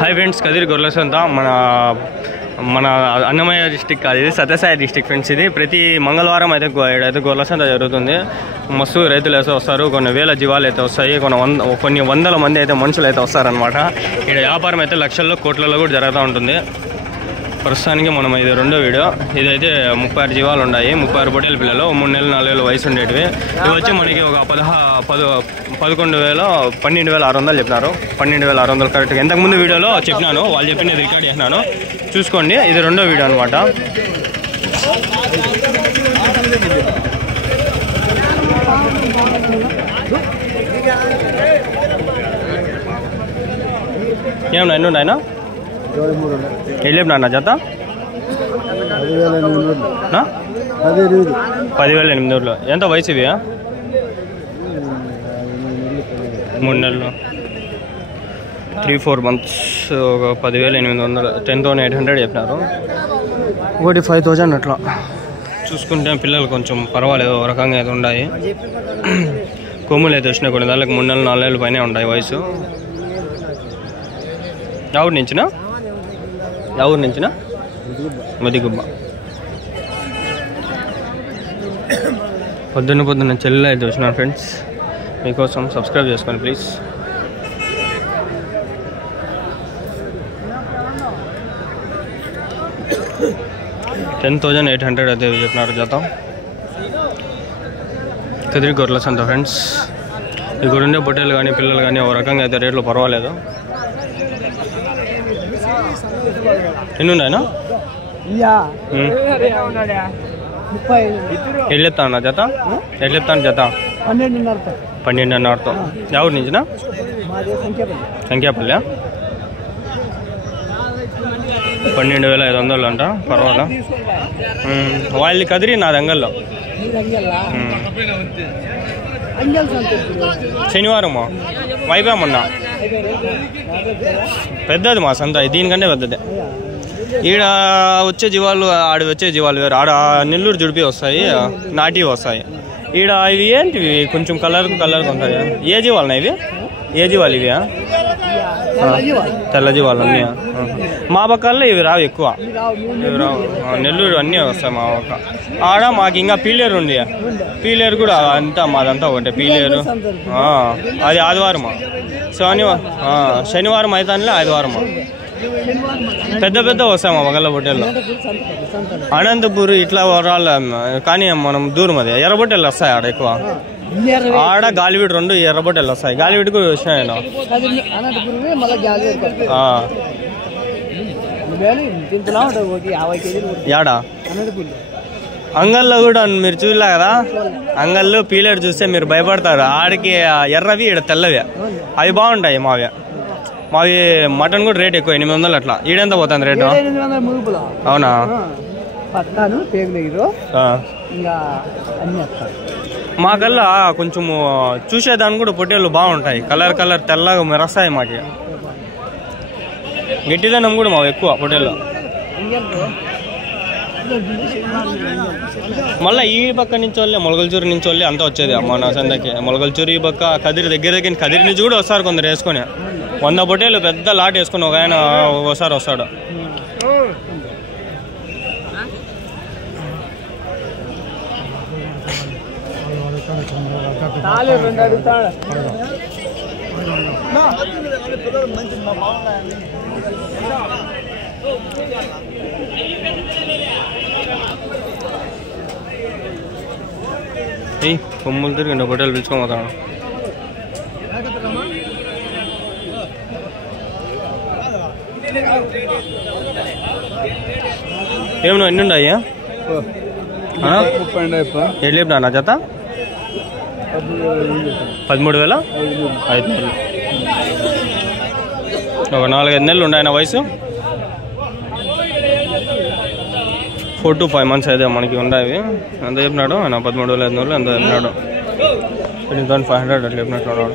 Hi friends, Kadiri గొర్రెల సంత మన అన్నమయ్య డిస్టిక్ కాదు, ఇది సత్యసాయి డిస్టిక్ ఫ్రెండ్స్. ఇది ప్రతి మంగళవారం అయితే గొర్రెల సంత జరుగుతుంది. మస్తు రైతులు అయితే వస్తారు, కొన్ని వేల జీవాలు అయితే వస్తాయి, కొన్ని వందల మంది అయితే మనుషులు అయితే వస్తారనమాట. ఇక్కడ వ్యాపారం అయితే లక్షల్లో కోట్లలో కూడా జరుగుతూ ఉంటుంది. ప్రస్తుతానికి మనం ఇది రెండో వీడియో. ఇదైతే 36 జీవాలు ఉన్నాయి, 36 పొట్టేల పిల్లలు, 3 నెలలు 4 నెలలు వయసు ఉండేటివి. ఇవి వచ్చి మనకి ఒక 12,600 చెప్పినారు. 12,600 కరెక్ట్గా ఇంతకుముందు వీడియోలో చెప్పినాను, వాళ్ళు చెప్పినది రికార్డ్ చేసినాను, చూసుకోండి. ఇది రెండో వీడియో అనమాట. ఏమన్నా ఎన్ని ఉన్నాయన్నా? వెళ్ళేనా జత? 10,800. ఎంత వయసు ఇవి? 3 నెలలు, 3-4 మంత్స్. ఒక 10,800, 10,800 చెప్పినారు. ఒకటి 5,000 అట్లా. చూసుకుంటే పిల్లలు కొంచెం పర్వాలేదు, ఒక రకంగా అయితే ఉన్నాయి. కొమ్ములు అయితే వచ్చినాయి, కొన్ని దానికి 3 నెలలు 4 నెలల పైనే ఉన్నాయి వయసు. ఎవరి నుంచినా? మదిగుబ్బ. పొద్దున్న చెల్లెలు అయితే వచ్చినారు ఫ్రెండ్స్, మీకోసం సబ్స్క్రైబ్ చేసుకోండి ప్లీజ్. $10,800 అయితే చెప్పినారు జత. కదిరి గొర్రెల సంత ఫ్రెండ్స్. ఇక్కడ ఉండే పొట్టేలు కానీ పిల్లలు కానీ ఒక రకంగా అయితే రేట్లు పర్వాలేదు. ఎన్ని ఉన్నాయన్నా? ఎట్లెత్తాను జత? ఎట్లెత్తాను జత? 12,500. ఎవరి నుంచినా? సంఖ్యాపల్లి. 12,500 అంట, పర్వాలా. వాళ్ళది కదిరి, నాది అంగల్లో. శనివారమా వైభవమన్నా? పెద్దది మా సంత, దీనికంటే పెద్దదే. ఈడ వచ్చే జీవాలు ఆడ వచ్చే జీవాలు వేరు. ఆడ నెల్లూరు జుడిపి వస్తాయి, నాటివి వస్తాయి. ఈడ ఇవి ఏంటివి కొంచెం కలర్ ఉంటాయి. ఏ జీవాలన్నా ఇవి? ఏ జీవాలు ఇవి? తెల్ల జీవాలు అన్నీ. మా పక్కల్లో ఇవి రావు ఎక్కువ, ఇవి రావు. నెల్లూరు అన్నీ వస్తాయి మా పక్క. ఆడ మాకు ఇంకా పీలేరు ఉంది, పీలేరు కూడా అంతా మాదంతా ఒకటే. పీలేరు అది ఆదివారమా, శనివారం అయితానే ఆదివారమా. పెద్ద వస్తాయి మా పక్కల పొట్టేళ్ళు. అనంతపూర్ ఇట్లా వరాల, కానీ మనం దూరం. అది ఎర్రబొట్టెలు వస్తాయి ఆడ ఎక్కువ. ఆడ గాలివీడు 2 ఎర్రబొట్టెలు వస్తాయి. గాలివీడు కూడా వచ్చినాయి నేను. యాడా అంగల్లో కూడా మీరు చూడలే కదా, అంగల్లో పీలేరు చూస్తే మీరు భయపడతారు. ఆడికి ఎర్రవి, ఈడ తెల్లవి, అవి బాగుంటాయి. మావి మటన్ కూడా రేట్ ఎక్కువ, 800 అట్లా. ఈడెంత పోతుంది రేటు? అవునా? మాకల్లా కొంచెము చూసేదాన్ని కూడా పొట్టేళ్ళు బాగుంటాయి, కలర్ తెల్లగా మెరస్తాయి. మాకి గట్టిదనం కూడా మాకు ఎక్కువ పొట్టేళ్ళు. మళ్ళీ ఈ పక్క నుంచి వాళ్ళే, మొలగల్చూరు నుంచి వాళ్ళే అంతా వచ్చేది మన సందకి. మొలగల్చూరు ఈ పక్క కదిరి దగ్గర కదిరి నుంచి కూడా వస్తారు కొందరు వేసుకొని. 100 పొట్టేలు పెద్ద లాట్ వేసుకొని ఒక ఆయన ఒకసారి వస్తాడు. కొమ్ములు తిరిగి పొట్టేలు పిలుచుకొని పోతాను. ఏమన్నా ఎన్ని ఉన్నాయి? ఎట్లా చెప్పినా నా జత? 13,500. ఒక 4-5 నెలలు ఉన్నాయి వయసు. 4 to 5 months అయితే మనకి ఉన్నాయి. ఎంత చెప్పినాడు ఆయన? 13,500 ఎంత చెప్పినాడు? 13,500 అట్లా చెప్పినట్టున్నాడు.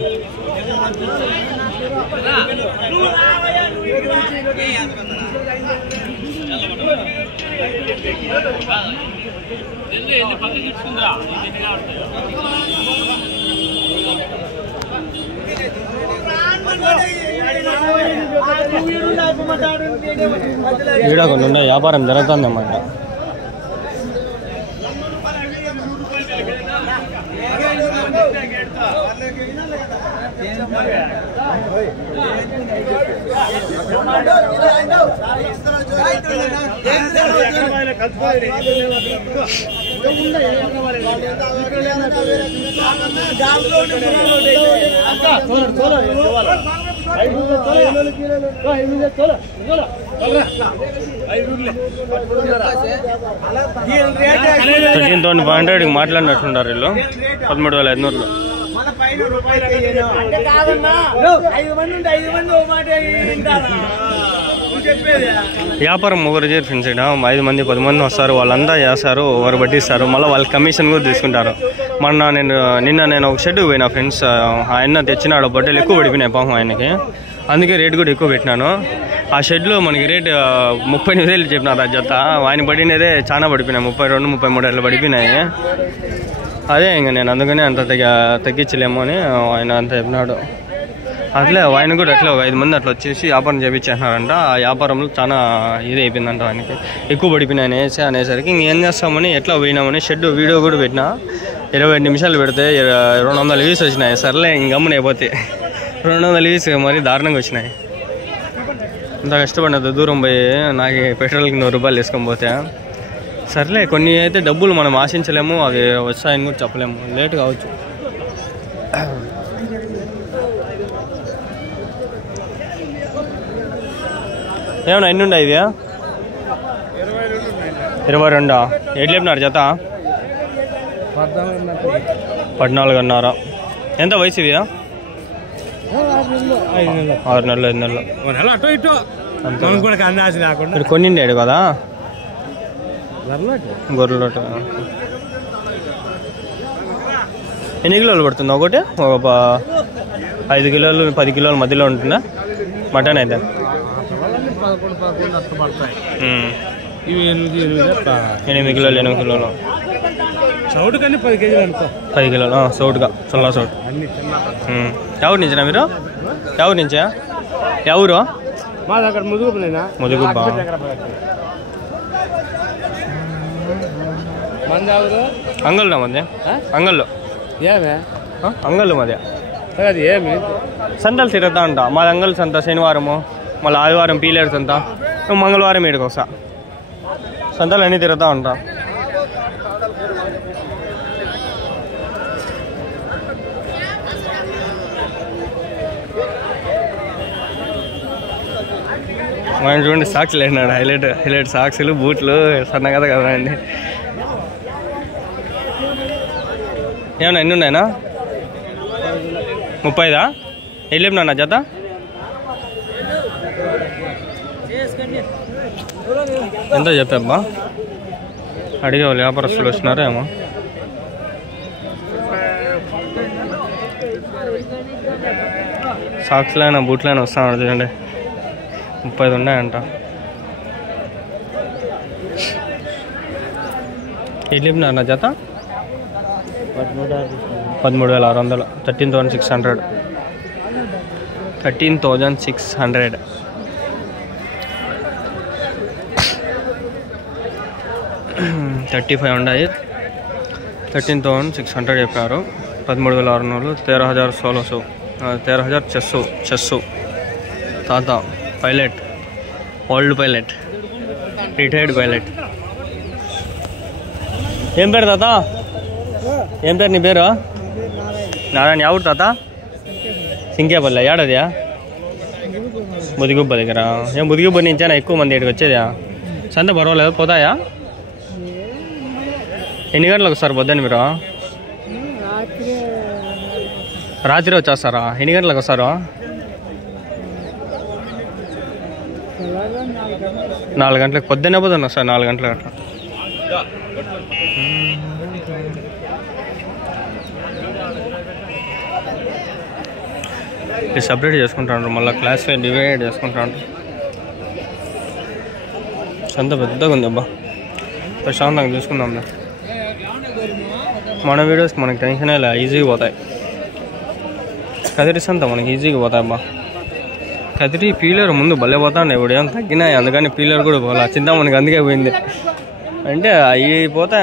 ఈడ కొన్ని ఉన్నాయి, వ్యాపారం జరుగుతుందన్నమాట. మాట్లాడినట్టున్నారు వీళ్ళు 13,500లో. వ్యాపారం ఒకరు చేరు ఫ్రెండ్స్. 5 మంది 10 మంది వస్తారు, వాళ్ళంతా చేస్తారు, ఒకరు పట్టిస్తారు, మళ్ళీ వాళ్ళ కమిషన్ కూడా తీసుకుంటారు. నిన్న నేను ఒక షెడ్కి పోయినా ఫ్రెండ్స్. ఆయన తెచ్చినాడు బట్టలు ఎక్కువ పడిపోయినాయి పాపం ఆయనకి, అందుకే రేట్ కూడా ఎక్కువ పెట్టినాను. ఆ షెడ్లో మనకి రేట్ 38,000 చెప్పినారు ఆ జత. ఆయన పడినదే చాలా పడిపోయినాయి, 32, 33 అట్లా పడిపోయినాయి. అదే ఇంకా నేను అందుకనే అంత తగ్గించలేము అని ఆయన అంత చెప్పినాడు. అట్లే ఆయన కూడా అట్లా 5 మంది అట్లా వచ్చేసి వ్యాపారం చేయించేస్తున్నారంట. ఆ వ్యాపారంలో చాలా ఇది అయిపోయిందంట ఆయనకి, ఎక్కువ పడిపోయినాయి అనేసరికి ఇంకేం చేస్తామని ఎట్లా పోయినామని షెడ్ వీడియో కూడా పెట్టినా. 25 నిమిషాలు పెడితే 200 వ్యూస్ వచ్చినాయి. సర్లే ఇంకమ్మని అయిపోతే 200 వ్యూస్ మరి దారుణంగా వచ్చినాయి. ఇంత కష్టపడినంత దూరం పోయి నాకు పెట్రోల్కి 100 రూపాయలు వేసుకొని పోతే సర్లే. కొన్ని అయితే డబ్బులు మనం ఆశించలేము, అవి వస్తాయని కూడా చెప్పలేము, లేట్ కావచ్చు. ఏమన్నా ఎన్ని ఉన్నాయి ఇవి? 22. ఎట్లా చెప్పినారు జత? 14.5. ఎంత వయసు ఇవి? 6 నెలలు 5 నెలలు. మీరు కొన్నిండాడు కదా గొర్రెలోట. ఎన్ని కిలోలు పడుతుంది ఒకటి? ఒక 5 కిలోలు 10 కిలోల మధ్యలో ఉంటుందా మటన్ అయితే? 8 కిలోలు 8 కిలోలు సౌట్ కానీ 10 కేజీలు అనుకో. 10 కిలోలు సౌట్గా చల్లా సౌట్. ఎవరి నుంచినా మీరు? ఎవరి నుంచా? ఎవరు? ముదుగుబ్బ. అంగల్లో మధ్య అంగల్లో అంగల్లో మధ్య సంతలు తిరుగుతా ఉంటా. మాది అంగల్ సంత శనివారము, మళ్ళీ ఆదివారం పీలేరు సంత, మంగళవారం ఏడుకు వస్తా. సంతలు అన్నీ తిరుగుతూ ఉంటా. మనం చూడండి సాక్స్లు వేసినాడు, హైలైట్ సాక్స్లు బూట్లు సన్న కదా కదా అండి. ఏమన్నా ఎన్ని ఉన్నాయన్నా? 30. వెళ్ళిపోయినా జత? ఎంత చెప్పాబ్బా? అడిగే వాళ్ళు వ్యాపారస్తులు వచ్చినారా ఏమో. సాక్స్లైనా బూట్లైనా వస్తాను చూడండి, 30 ఉన్నాయంట. వెళ్ళిపోయినా నా జత? 13,600. 13,600. 13,600. $35 ఉన్నాయి. 13,600 చెప్పారు. 13,600. 13,1600. 13,000 చెస్సు. తాత pilot, old pilot, retired pilot. ఏం పేరు తాత? ఏం పేరు నీ పేరు? నారాయణ. ఎవరు తాత? సింకేపల్లి. ఏడదియా? ముదిగుబ్బ దగ్గర. ఏం ముదిగుబ్బ నుంచేనా ఎక్కువ మంది ఇక్కడికి వచ్చేదా? సంత పర్వాలేదు పోతాయా? ఎన్ని గంటలకు వస్తారు పొద్దున్న మీరు? రాత్రి వచ్చేస్తారా? ఎన్ని గంటలకు వస్తారు? 4 గంటలకు. పొద్దున్నే పొద్దున్న వస్తారు 4 గంటలకు అట్లా. సపరేట్ చేసుకుంటాడు, మళ్ళీ క్లాస్ డివైడ్ చేసుకుంటాడు. సంత పెద్దగా ఉంది అబ్బా, ప్రశాంతంగా చూసుకుందాం. మన వీడియోస్కి మనకి టెన్షన్ ఇలా ఈజీగా పోతాయి. కదిరి సంత మనకి ఈజీగా పోతాయి అబ్బా. కదిరి పీలర్ ముందు భలే పోతాండే ఇప్పుడు ఏం తగ్గినాయి, అందుకని పీలర్ కూడా పోలా. చింతామణికి అందుకే పోయింది. అంటే అవి పోతే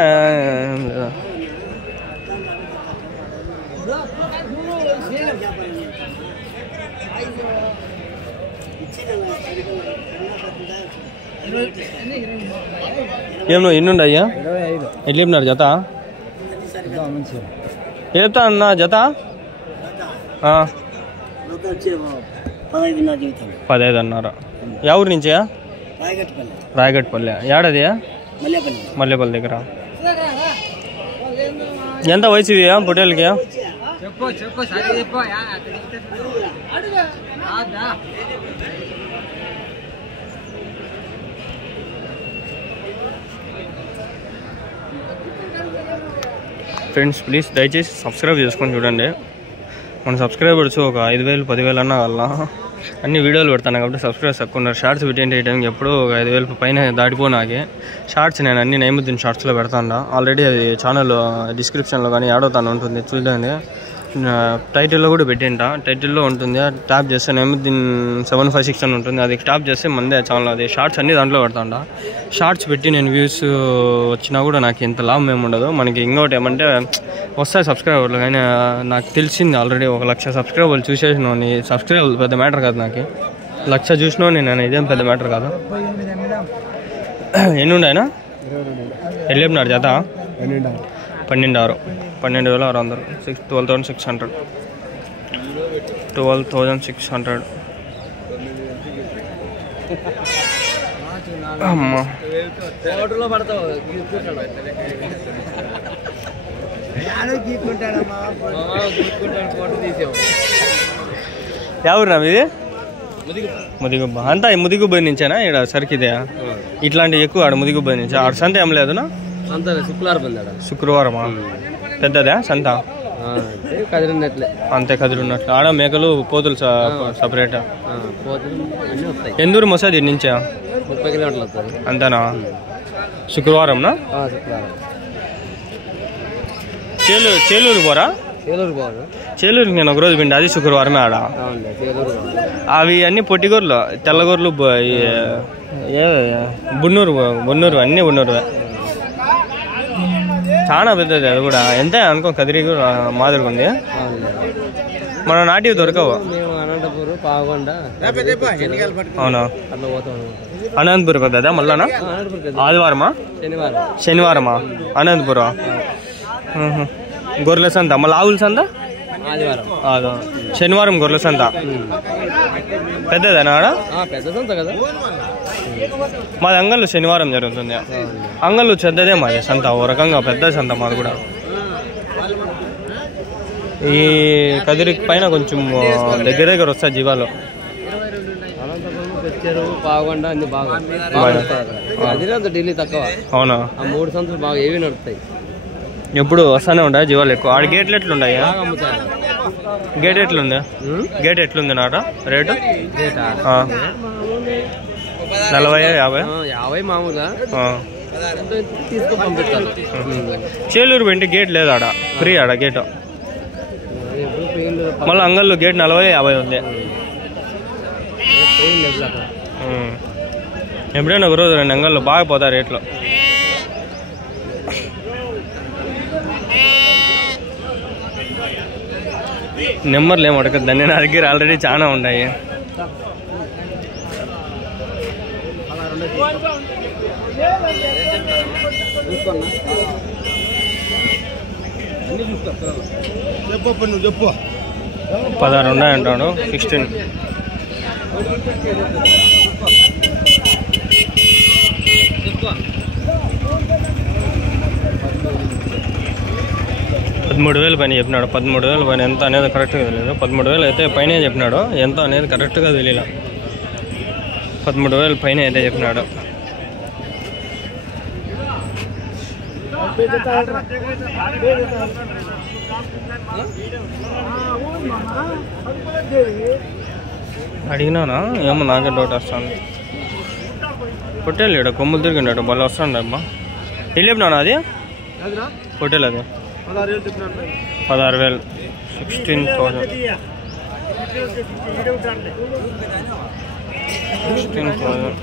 ఏమో ఎన్నుండి అయ్యా? ఎట్లా చెప్పినారు జత? ఏ చెప్తా అన్న జత? 15 అన్నారు. ఎవరి నుంచి? రాయగట్పల్లి. ఏడది? మల్లెపల్లి దగ్గర. ఎంత వయసు ఇది పొట్టేళ్ళకి? ఫ్రెండ్స్ ప్లీజ్ దయచేసి సబ్స్క్రైబ్ చేసుకొని చూడండి. మన సబ్స్క్రైబర్స్ ఒక 5,000 10,000 అన్నా వల్ల అన్ని వీడియోలు పెడతాను కాబట్టి సబ్స్క్రైబర్స్ తక్కువ ఉన్నారు. షార్ట్స్ పెట్టే టైంకి ఎప్పుడు ఒక 5,000 పైన దాటిపోనాకే షార్ట్స్ నేను అన్ని నైముద్దీన్ షార్ట్స్లో పెడతాను. ఆల్రెడీ అది ఛానల్ డిస్క్రిప్షన్లో కానీ ఆడవుతాను ఉంటుంది, చూడండి. టైటిల్లో కూడా పెట్టింట, టైటిల్లో ఉంటుంది. ట్యాప్ చేస్తే నైముద్దీన్ 756 అని ఉంటుంది, అది ట్యాప్ చేస్తే మందే ఛానల్. అది షార్ట్స్ అన్ని దాంట్లో పెడతాంట. షార్ట్స్ పెట్టి నేను వ్యూస్ వచ్చినా కూడా నాకు ఇంత లాభం ఏమి ఉండదు. మనకి ఇంకోటి ఏమంటే వస్తాయి సబ్స్క్రైబర్లు, కానీ నాకు తెలిసింది ఆల్రెడీ 1,00,000 సబ్స్క్రైబర్లు చూసేసిన. సబ్స్క్రైబర్లు పెద్ద మ్యాటర్ కాదు నాకు. 1,00,000 చూసినా నేను ఇదేం పెద్ద మ్యాటర్ కాదు. ఎన్ని ఉన్నాయినా? ఎల్లు చెప్పినారు జత? 12,600. 12,600. 12,600. అమ్మా ఎవరు ఇది? ముదిగుబ్బ. అంతా ముదిగుబ్బ నుంచేనా ఇక్కడ సరికిదే? ఇట్లాంటివి ఎక్కువ ఆడ ముదిగుబ్బ నుంచి. ఆడ సంత ఏం లేదునా? శుక్రవారమా? పెద్దదా సంత? అంతే కదిరినట్లు. ఆడ మేకలు పోతులు సపరేట్. ఎందూరు మసాది నుంచా? 30 కిలోమీటర్లు వస్తుంది. అంతేనా? శుక్రవారంనా? చేలూరు పోరా? చేలూరుకి నేను ఒకరోజు పిండి, అది శుక్రవారమే ఆడ. అవి అన్ని పొట్టిగొర్రెలు, తెల్లగొర్రెలు, బున్నూరు అన్నీ బున్నూరువే. చాలా పెద్దది అది కూడా. ఎంత అనుకో కదిరి మాదిరిగా ఉంది. మన నాటివి దొరకవు. అవునా? అనంతపురం పెద్దదా మళ్ళానా? ఆదివారమా శనివారమా? అనంతపురం. గొర్రెల సంత మళ్ళీ ఆవుల సంత శనివారం. గొర్రెల సంత పెద్దదేనా ఆడ? మాది అంగళ్ళు శనివారం జరుగుతుంది. అంగళ్ళు చెద్దదే మాది సంత, ఓ రకంగా పెద్ద సంత మాది కూడా. ఈ కదిరి పైన కొంచెం దగ్గర వస్తాయి జీవాలు. అవునా? 3 సంవత్సరాలు బాగా ఏవి నడుస్తాయి. ఎప్పుడు వస్తానే ఉంటాయి జీవాలు ఎక్కువ. ఆడ గేట్లు ఎట్లున్నాయి? గేట్ ఎట్లుంది? గేట్ ఎట్లుంది నాట రేటు? 40 50 మామూలుగా తీసుకు పంపిస్తారు. చేలూరు వెంట గేట్ లేదు ఆడ, ఫ్రీ ఆడ గేటు. మళ్ళీ అంగళ్ళు గేట్ 40 50 ఉంది. ఎప్పుడైనా ఒకరోజు 2 అంగళ్ళు బాగా పోతాయి రేట్లు. నెంబర్లు ఏమి అడగద్దండి, నా దగ్గర ఆల్రెడీ చాలా ఉన్నాయి. చెప్పు 16 ఉన్నాయంటాడు. 16 13,000 పైన చెప్పినాడు. 13,000 పైన ఎంత అనేది కరెక్ట్గా తెలియదు. 13,000 అయితే పైన చెప్పినాడు, ఎంత అనేది కరెక్ట్గా తెలియదు. 13,000 పైన అయితే చెప్పినాడు. అడిగినానా ఏమో నాకే డౌట్ వస్తుంది. పొట్టేలు ఇక్కడ కొమ్ములు తిరిగినాడు, మళ్ళీ వస్తాడు అమ్మా. వెళ్ళి చెప్పినానా అది పొట్టేలు? అది 16,000. 16,000. 16,000.